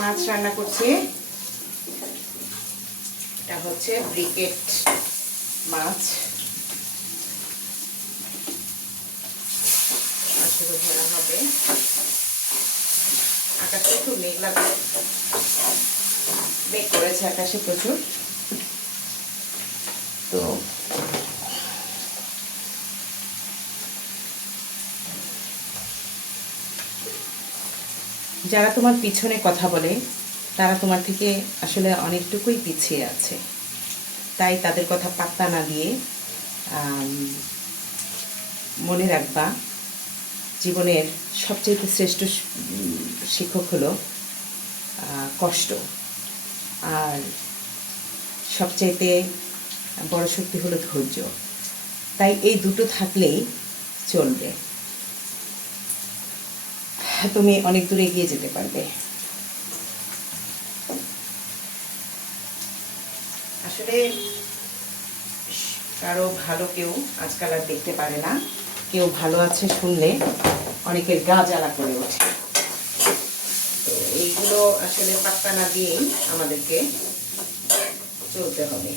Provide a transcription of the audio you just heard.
মাছ রান্না করছি। এটা হচ্ছে ব্রিকেট মাছ, মাছগুলো ধরা হবে। আকাশে একটু মেঘলা মেঘ করেছে আকাশে প্রচুর। তো যারা তোমার পিছনে কথা বলে তারা তোমার থেকে আসলে অনেকটুকুই পিছিয়ে আছে, তাই তাদের কথা পাত্তা না দিয়ে মনে রাখবা জীবনের সবচেয়ে শ্রেষ্ঠ শিক্ষক হলো কষ্ট, আর সবচাইতে বড় শক্তি হলো ধৈর্য। তাই এই দুটো থাকলেই চলবে, তুমি অনেক দূরে এগিয়ে যেতে পারবে। আসলে কারো ভালো কেউ আজকাল আর দেখতে পারে না। কেউ ভালো আছে শুনলে অনেকের গা জ্বালা করে ওঠে। তো এইগুলো আসলে পাত্তা না দিয়েই আমাদেরকে চলতে হবে।